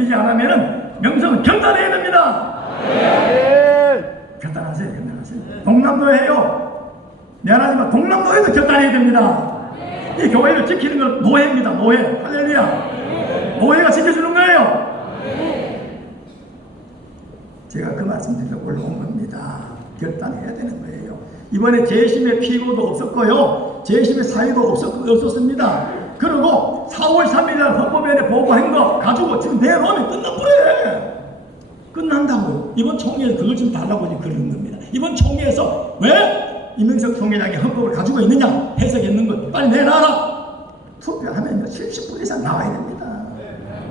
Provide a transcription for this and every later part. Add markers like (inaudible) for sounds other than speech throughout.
지지 안 하면은 명성은 결단해야 됩니다. 결단하세요, 결단하세요. 동남도 해요. 미안하지만 동남도에도 결단해야 됩니다. 이 교회를 지키는 건 노예입니다, 노예. 할렐루야. 노예가 지켜주는 거예요. 제가 그 말씀 드리려고 올라온 겁니다. 결단해야 되는 거예요. 이번에 재심의 피고도 없었고요. 재심의 사유도 없었, 없었습니다. 그리고 4월 3일 날 헌법위원회 보고한 거 가지고 지금 내놓으면 끝나버려. 끝난다고요. 이번 총회에서 그걸 좀 달라고 지금 그러는 겁니다. 이번 총회에서 왜 이명석 총회장이 헌법을 가지고 있느냐 해석했는 거 빨리 내놔라. 투표하면요 70% 이상 나와야 됩니다.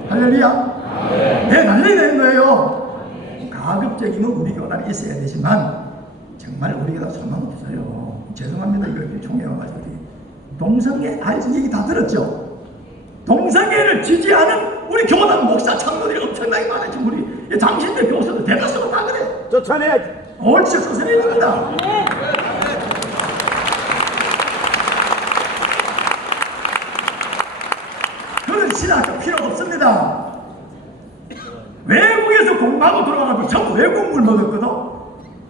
할렐루야. 내놔야 되는 거예요. 가급적이면 우리 교단이 있어야 되지만 정말 우리 교단 소망 없어요. 죄송합니다. 이거 총회 와 가지고 동성애 알지 얘기 다 들었죠? 동성애를 지지하는 우리 교단 목사 참모들이 엄청나게 많아요. 지금 우리 당신들 교수도 대다수가 다 그래. 쫓아내야지. 옳지 조선해야 됩니다. 그런 신학교 필요 없습니다. 외국에서 공부하고 들어와가지고 전부 외국물 먹었거든.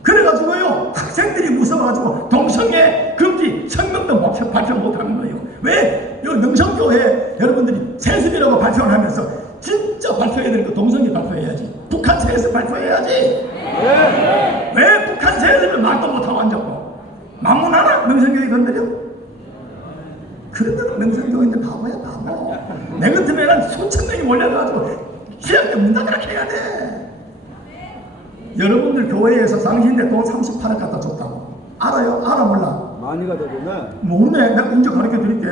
그래가지고요 학생들이 무서워가지고 동성애 금지 못- 발표 못하는 거예요. 왜? 요 능성교회 여러분들이 세습이라고 발표를 하면서 진짜 발표해야 되는 거 동성애 발표해야지. 북한 세습 발표해야지. 왜 북한 세습을 말도 못하고 앉았고 만문하나 명성교회 건드려? 그런데도 명성교회인데 바보야 바보 내 같으면 수천 명이 몰려가지고 시합 때문 닫으라 해야 돼 여러분들 교회에서 당신들 돈 38억 갖다 줬다고 알아요? 알아 몰라? 많이 가져오네. 모르네 내가 인정 가르쳐 드릴게.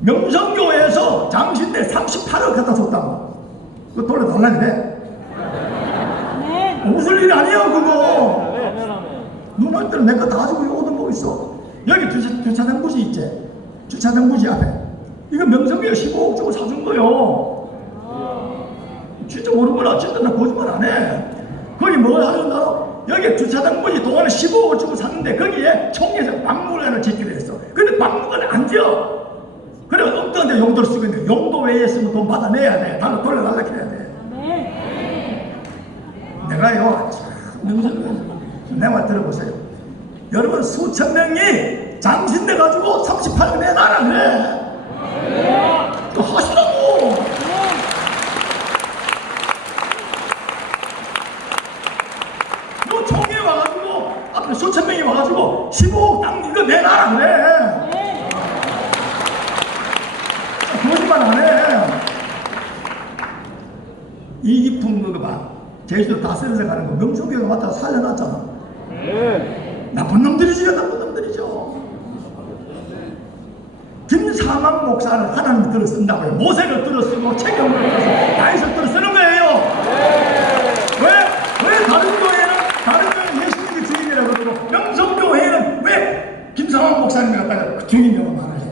명성교회에서 장신대 38억 갖다 줬다고. 그거 돌려달라 그래. 웃을 일이 아니야 그거. 누나들 내거 다 주고 얻어먹고 있어. 여기 주차, 주차장 부지 있지? 주차장 부지 앞에. 이거 명성교회 15억 주고 사준 거요. 진짜 모르구나. 진짜 나 거짓말 안 해. 거기 뭘 하는다로 여기 주차장 부지 동안에 15억 주고 샀는데 거기에 총회에서 박물관을 짓기로 했어. 근데 박물관을 안 지어. 그래 어떤 데 용도를 쓰고 있는데 용도 외에 쓰면 돈 받아내야 돼. 달러 돌려달라 해야 돼. 내가요, 내말 들어보세요. 여러분 수천 명이 장신돼 가지고 38억 내놔라 그래. 또 하시라고. 너 총회 와가지고 앞에 수천 명이 와가지고 15억 땅 이거 내놔라 그래. 거짓말 안 해. 이기풍 그거 봐. 제주도 다 쓰면서 가는 거 명성교가 왔다가 살려놨잖아. 네. 나쁜 놈들이지요, 나쁜 놈들이죠. 김사만 목사를 하나님 들어 쓴다고요. 모세를 들어 쓰고 책임을 들어 쓰고 다윗을 들어 쓰는 거예요. 왜? 왜 다른 교회는 다른 교회는 예수님이 주인이라고 그러고 명성교회는 왜 김사만 목사님 갖다가 주인이라고 말을 해?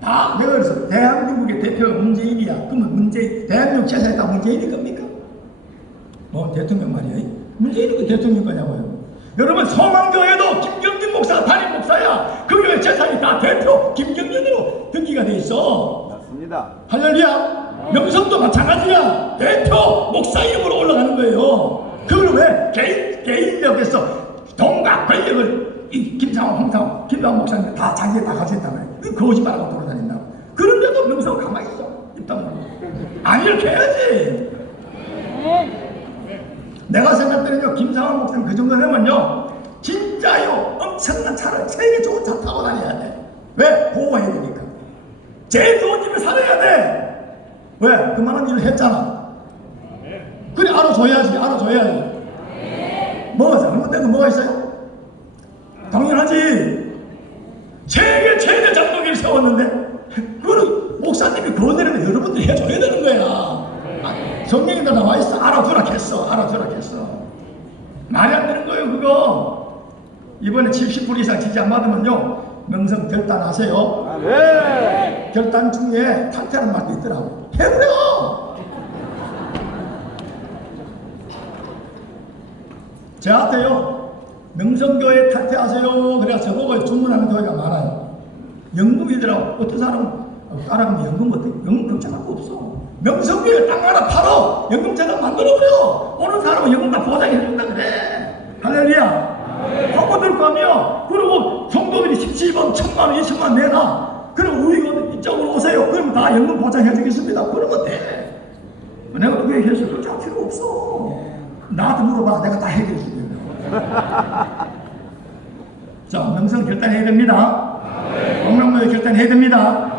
다 내가 그래서 대한민국의 대표가 문재인이야. 그러면 문재인 대한민국 제사에 다 문재인이 겁니까? 뭐 대통령 말이야. 문재인이 그 대통령 거냐고요. 여러분 소망교회도 김경진 목사가 담임 목사야. 그 교회 재산이 다 대표 김경진으로 등기가 돼 있어. 맞습니다. 할렐루야. 명성도 마찬가지야. 대표 목사 이름으로 올라가는 거예요. 그걸 왜 개인 개인력에서 돈과 권력을 이 김상호, 홍상호, 김상호 목사님 다 자기가 다 가졌다고 해. 그 거짓말하고 돌아다닌다고. 그런데도 명성 가만히 있어. 입 다물고. 아니 이렇게 해야지. 내가 생각되는요 김상환 목사님 그 정도 되면요 진짜요 엄청난 차를 세계 좋은 차 타고 다녀야 돼 왜? 보호해야 되니까 제일 좋은 집에 살아야 돼 왜? 그만한 일을 했잖아 그래 알아줘야지 알아줘야지 뭐가 잘못된 거 뭐가 있어요? 당연하지. 세계 최대 장로교를 세웠는데 그거는 목사님이 그거대로 여러분들이 해줘야 되는 거야. 아, 성경에 다 나와 있어. 알아두라 했어. 알아두라 했어. 말이 안 되는 거예요 그거. 이번에 70불 이상 지지 안 받으면요 명성 결단하세요? 아, 네. 결단 중에 탈퇴하는 말도 있더라고. 해버려! 저한테요 명성교회 탈퇴하세요. 그래서 저보고 주문하는 교회가 많아요. 연금이더라고. 어떤 사람은 따라가면 연금 어때? 연금 거 없어. 명성교회 땅 하나 팔어. 연금제가 만들어버려. 오는 사람은 연금 다 보장해준다 그래. 할렐루야. 하고 들 거며 그리고 성도들이 17번 천만원 2천만 내놔. 그럼 우리 이쪽으로 오세요. 그러면 다 연금 보장해주겠습니다. 그러면 돼. 내가 그게 해서 그할 필요 없어. 나한테 물어봐 내가 다 해결해 줄게 (laughs) 자 명성 결단해야 됩니다 공명모에 결단해야 됩니다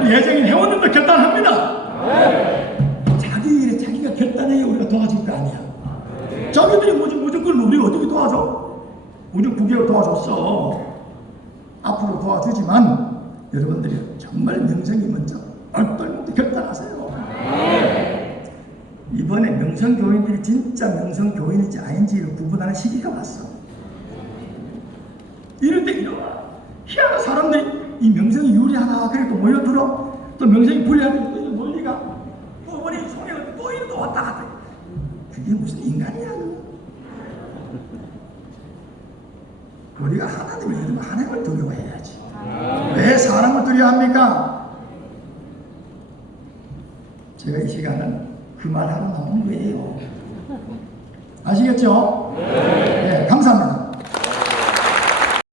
우리 예정인 회원들도 결단합니다 자기 일에 자기가 결단해야 우리가 도와줄 거 아니야. 자기들이 무조- 무조건 우리 어떻게 도와줘? 우리 9개월 도와줬어. 앞으로 도와주지만 여러분들이 정말 명성이 먼저 얼떨부터 결단하세요. 이번에 명성교인들이 진짜 명성교인인지 아닌지를 구분하는 시기가 왔어. 이럴 때 이런 희한한 사람들이 이 명성이 유리하다 그래 또 모여들어 또 명성이 불리하다 또또 어머니 손에 또 이렇게 왔다 갔다 그게 무슨 인간이야 우리가 하나님을 믿으면 하나님을 두려워해야지 왜 사람을 두려워합니까? 제가 이 시간은 그 말 하러 나온 거예요. 아시겠죠? 네 감사합니다